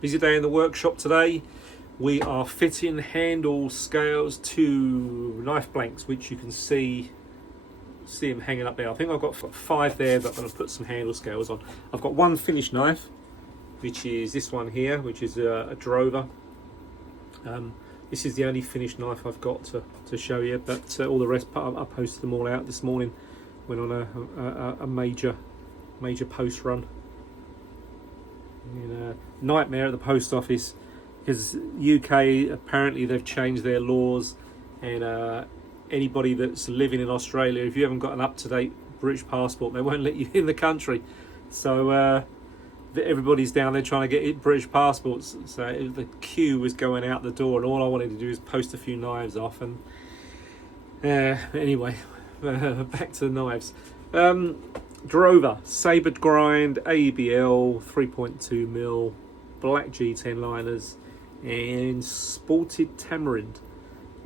Busy day in the workshop today. We are fitting handle scales to knife blanks, which you can see them hanging up there. I think I've got 5 there, but I'm going to put some handle scales on. I've got one finished knife, which is this one here, which is a drover. This is the only finished knife I've got to show you, but all the rest I posted them all out this morning. Went on a major post run. In a nightmare at the post office because UK, apparently they've changed their laws, and anybody that's living in Australia, if you haven't got an up-to-date British passport, they won't let you in the country. So everybody's down there trying to get British passports. So the queue was going out the door, and all I wanted to do is post a few knives off. And anyway, back to the knives. Drover, sabre grind, ABL, 3.2mm, black G10 liners, and sported tamarind.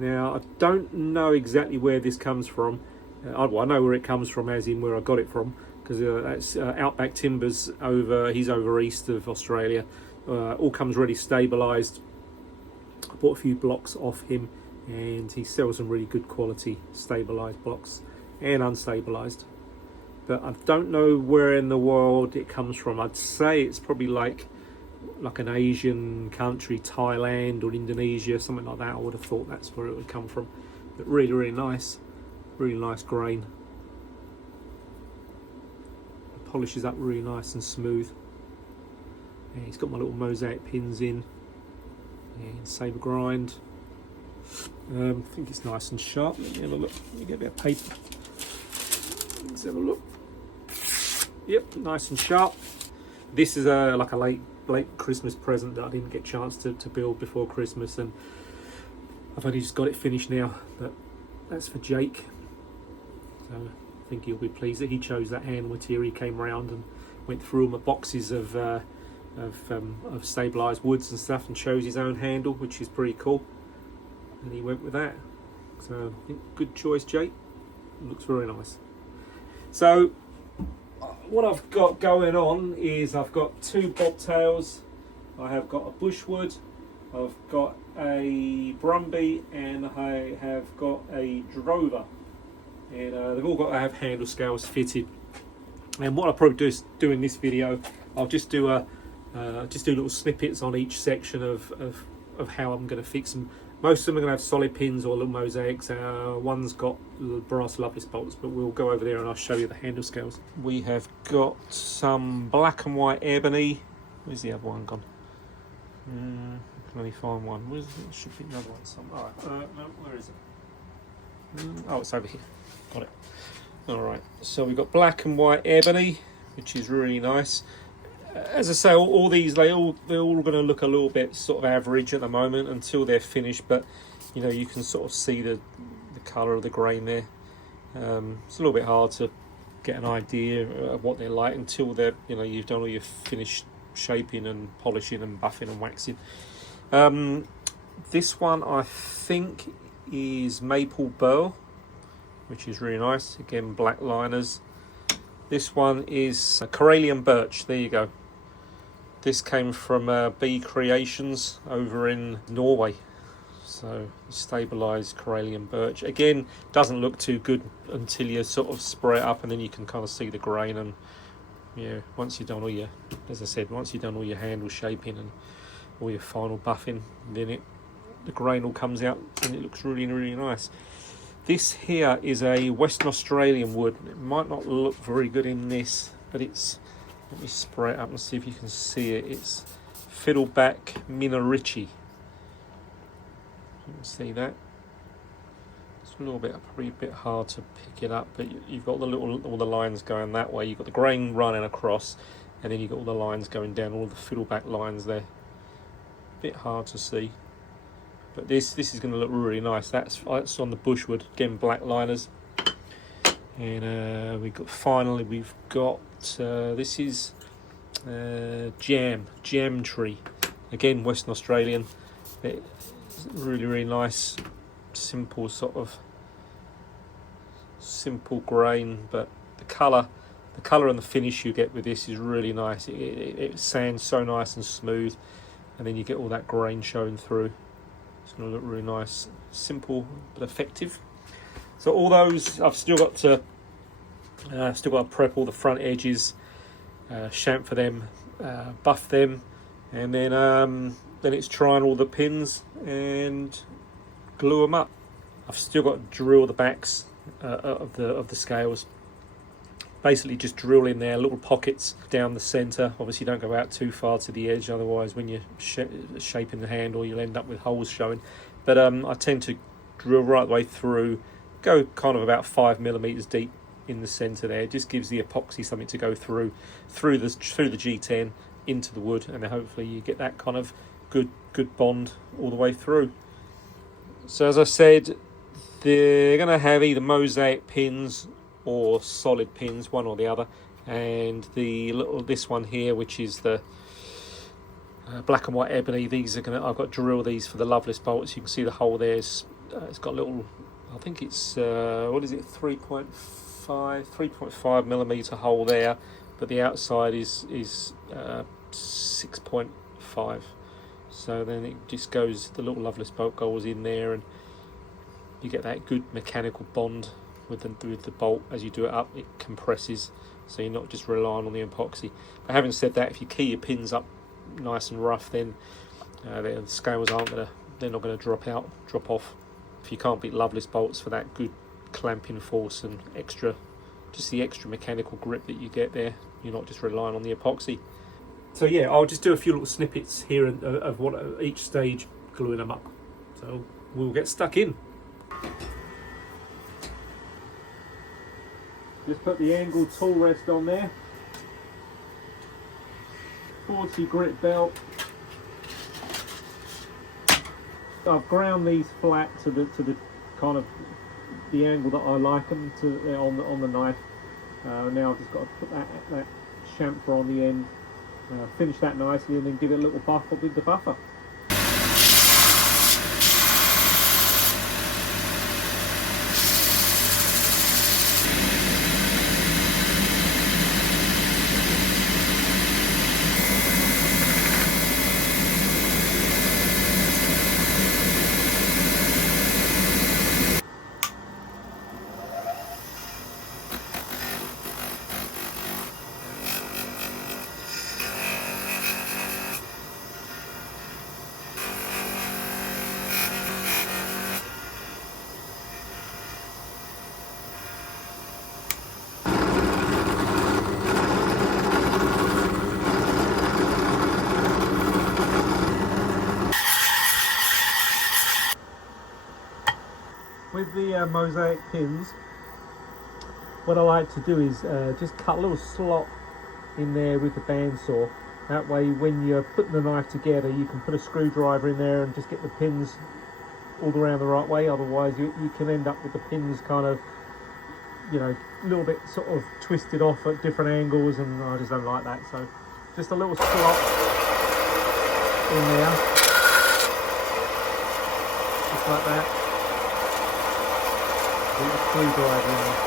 Now, I don't know exactly where this comes from. I know where it comes from, as in where I got it from, because that's Outback Timbers he's over east of Australia. All comes ready stabilised. I bought a few blocks off him, and he sells some really good quality stabilised blocks and unstabilised. But I don't know where in the world it comes from. I'd say it's probably like an Asian country, Thailand or Indonesia, something like that. I would have thought that's where it would come from. But really nice grain. It polishes up really nice and smooth. Yeah, he's got my little mosaic pins in. And sabre grind. I think it's nice and sharp. Let me have a look. Let me get a bit of paper. Let's have a look. Yep, nice and sharp. This is like a late Christmas present that I didn't get a chance to build before Christmas, and I've only just got it finished now. But that's for Jake, so I think he'll be pleased that he chose that handle material. He came round and went through all my boxes of stabilised woods and stuff and chose his own handle, which is pretty cool, and he went with that. So I think good choice, Jake. It looks very nice. So what I've got going on is I've got 2 bobtails, I have got a bushwood, I've got a brumby, and I have got a drover, and they've all got to have handle scales fitted. And what I'll probably do in this video, I'll just do little snippets on each section of how I'm going to fix them. Most of them are going to have solid pins or little mosaics. One's got brass Loveless bolts, but we'll go over there and I'll show you the handle scales. We have got some black and white ebony. Where's the other one gone? I can only find one. There should be another one somewhere. Alright, no, where is it? Oh, it's over here. Got it. Alright, so we've got black and white ebony, which is really nice. As I say, all these, they're all going to look a little bit sort of average at the moment until they're finished, but you know, you can sort of see the colour of the grain there. It's a little bit hard to get an idea of what they're like until they're, you know, you've done all your finished shaping and polishing and buffing and waxing. This one I think is maple burl, which is really nice. Again, black liners. This one is a Karelian birch. There you go. This came from Bee Creations over in Norway. So stabilised Karelian birch. Again, doesn't look too good until you sort of spray it up, and then you can kind of see the grain. And yeah, once you've done all your, as I said, once you've done all your handle shaping and all your final buffing, then the grain all comes out and it looks really nice. This here is a Western Australian wood. It might not look very good in this, but it's, let me spray it up and see if you can see it. It's Fiddleback Minorici. You can see that. It's a little bit, probably a bit hard to pick it up, but you've got all the lines going that way. You've got the grain running across, and then you've got all the lines going down, all the Fiddleback lines there. Bit hard to see. But this is going to look really nice. That's on the bushwood, again black liners. And we've got this is jam tree, again Western Australian. It's really nice, simple grain, but the colour and the finish you get with this is really nice. It sands so nice and smooth. and then you get all that grain showing through. It's going to look really nice, simple but effective. So all those, I've still got to prep all the front edges, chamfer them, buff them, and then it's trying all the pins and glue them up. I've still got to drill the backs of the scales. Basically just drill in there little pockets down the centre. Obviously don't go out too far to the edge, otherwise when you're shaping the handle you'll end up with holes showing. But I tend to drill right the way through, go kind of about 5mm deep in the centre there. It just gives the epoxy something to go through the G10 into the wood, and then hopefully you get that kind of good bond all the way through. So as I said, they're going to have either mosaic pins or solid pins, one or the other, and this one here, which is the black and white ebony, I've got to drill these for the Loveless bolts. You can see the hole there it's got a little, I think it's 3.5mm hole there, but the outside is 6.5. So then it just goes, the little Loveless bolt goes in there, and you get that good mechanical bond with the bolt. As you do it up, it compresses, so you're not just relying on the epoxy. But having said that, if you key your pins up nice and rough, then the scales they're not going to drop off. If you can't beat Loveless bolts for that good clamping force and just the extra mechanical grip that you get there, you're not just relying on the epoxy. So yeah, I'll just do a few little snippets here of what each stage, gluing them up. So we'll get stuck in. Just put the angled tool rest on there. 40 grit belt. I've ground these flat to the kind of the angle that I like them to on the knife. Now I've just got to put that chamfer on the end, finish that nicely, and then give it a little buff up with the buffer. With the mosaic pins, what I like to do is just cut a little slot in there with the bandsaw. That way when you're putting the knife together, you can put a screwdriver in there and just get the pins all around the right way. Otherwise you can end up with the pins kind of, a little bit sort of twisted off at different angles, and I just don't like that. So just a little slot in there, just like that. Put the screwdriver in there.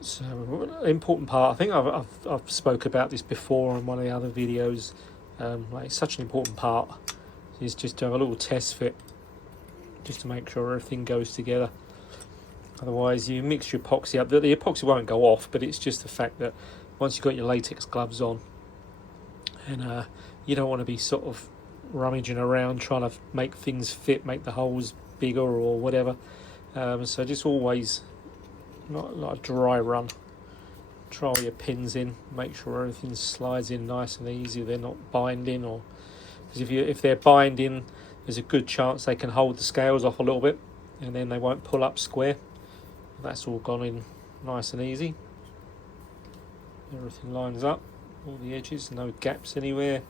So an important part, I think I've spoke about this before on one of the other videos, it's such an important part, is just to have a little test fit, just to make sure everything goes together. Otherwise you mix your epoxy up, the epoxy won't go off, but it's just the fact that once you've got your latex gloves on, and you don't want to be sort of rummaging around trying to make things fit, make the holes bigger or whatever, so just always, not like a dry run, try all your pins in, make sure everything slides in nice and easy, they're not binding, or because if they're binding, there's a good chance they can hold the scales off a little bit and then they won't pull up square. That's all gone in nice and easy. Everything lines up, all the edges, no gaps anywhere.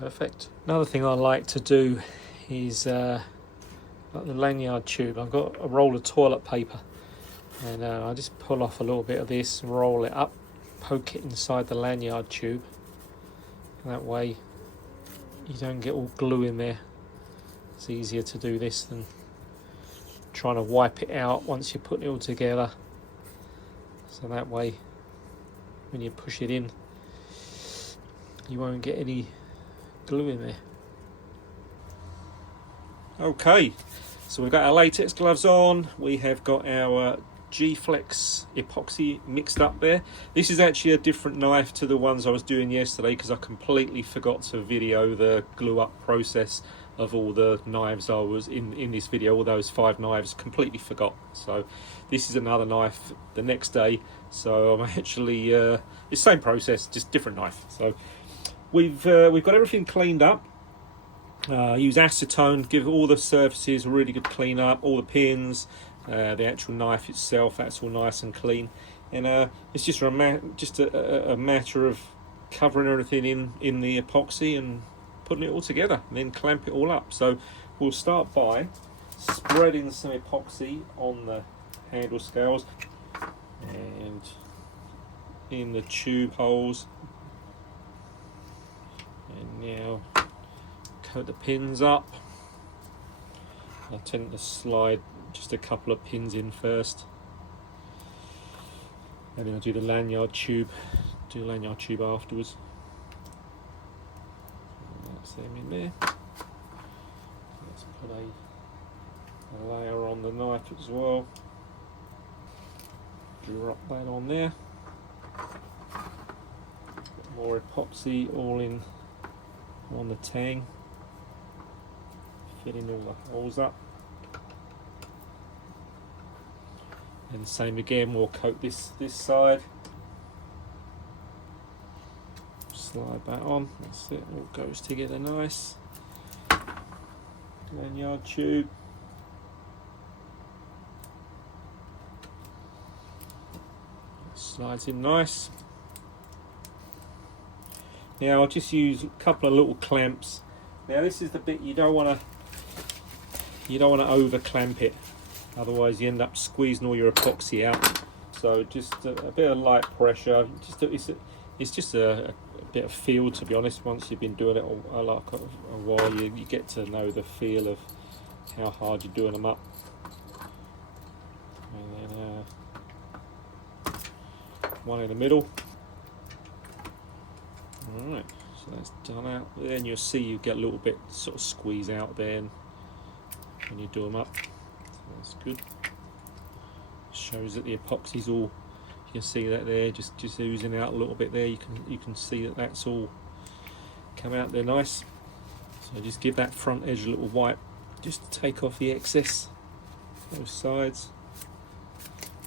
Perfect. Another thing I like to do is like the lanyard tube. I've got a roll of toilet paper, and I just pull off a little bit of this, roll it up, poke it inside the lanyard tube. That way you don't get all glue in there. It's easier to do this than trying to wipe it out once you put it all together. So that way when you push it in, you won't get any glue in there. Okay, so we've got our latex gloves on, we have got our G-Flex epoxy mixed up there. This is actually a different knife to the ones I was doing yesterday, because I completely forgot to video the glue up process of all the knives I was in this video. All those 5 knives, completely forgot. So this is another knife the next day, so I'm actually it's the same process, just different knife. So we've got everything cleaned up. Use acetone, give all the surfaces a really good clean up, all the pins, the actual knife itself, that's all nice and clean. And it's just a matter of covering everything in the epoxy and putting it all together, and then clamp it all up. So we'll start by spreading some epoxy on the handle scales and in the tube holes, and now coat the pins up. I tend to slide just a couple of pins in first, and then I'll do the lanyard tube afterwards. That's them in there. Let's put a layer on the knife as well. Drop that on there. More epoxy all in on the tang, filling all the holes up. And the same again, we'll coat this side. Slide that on, that's it, all goes together nice. Lanyard tube. Slides in nice. Now I'll just use a couple of little clamps. Now this is the bit you don't want to over clamp it, otherwise you end up squeezing all your epoxy out. So just a bit of light pressure. It's just a bit of feel, to be honest. Once you've been doing it a while, you get to know the feel of how hard you're doing them up. And then one in the middle. Alright, so that's done out there, and you'll see you get a little bit sort of squeeze out there when you do them up. So that's good. Shows that the epoxy's all, you can see that there, just oozing out a little bit there. You can see that that's all come out there nice. So just give that front edge a little wipe, just to take off the excess, both sides.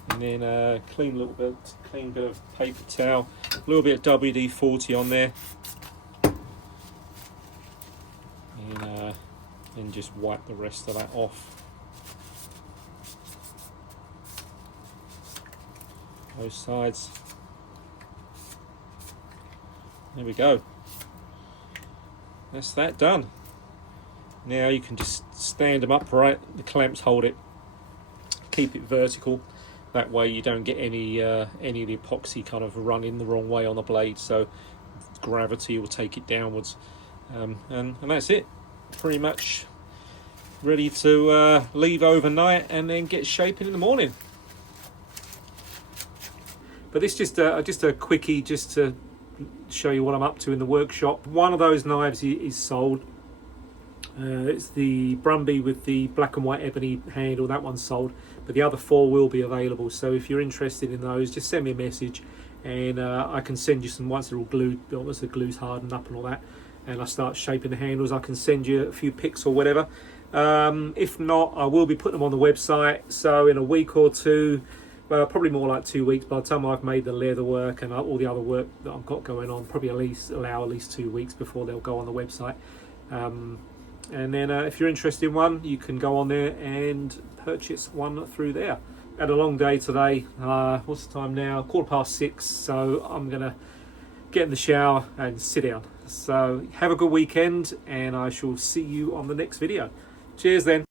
And then clean bit of paper towel, a little bit of WD-40 on there, and just wipe the rest of that off. Both sides. There we go. That's that done. Now you can just stand them upright. The clamps hold it. Keep it vertical. That way you don't get any of the epoxy kind of running the wrong way on the blade. So gravity will take it downwards. And that's it. Pretty much ready to leave overnight and then get shaping in the morning. But this just a quickie just to show you what I'm up to in the workshop. One of those knives is sold. It's the Brumby with the black and white ebony handle. That one's sold, but the other 4 will be available. So if you're interested in those, just send me a message, and I can send you some once they're all glued, once the glue's hardened up and all that, and I start shaping the handles. I can send you a few pics or whatever. If not, I will be putting them on the website. So in a week or two, well, probably more like 2 weeks. By the time I've made the leather work and all the other work that I've got going on, probably allow at least 2 weeks before they'll go on the website. And then if you're interested in one, you can go on there and purchase one through there. Had a long day today. What's the time now? 6:15. So I'm gonna get in the shower and sit down. So have a good weekend, and I shall see you on the next video. Cheers then.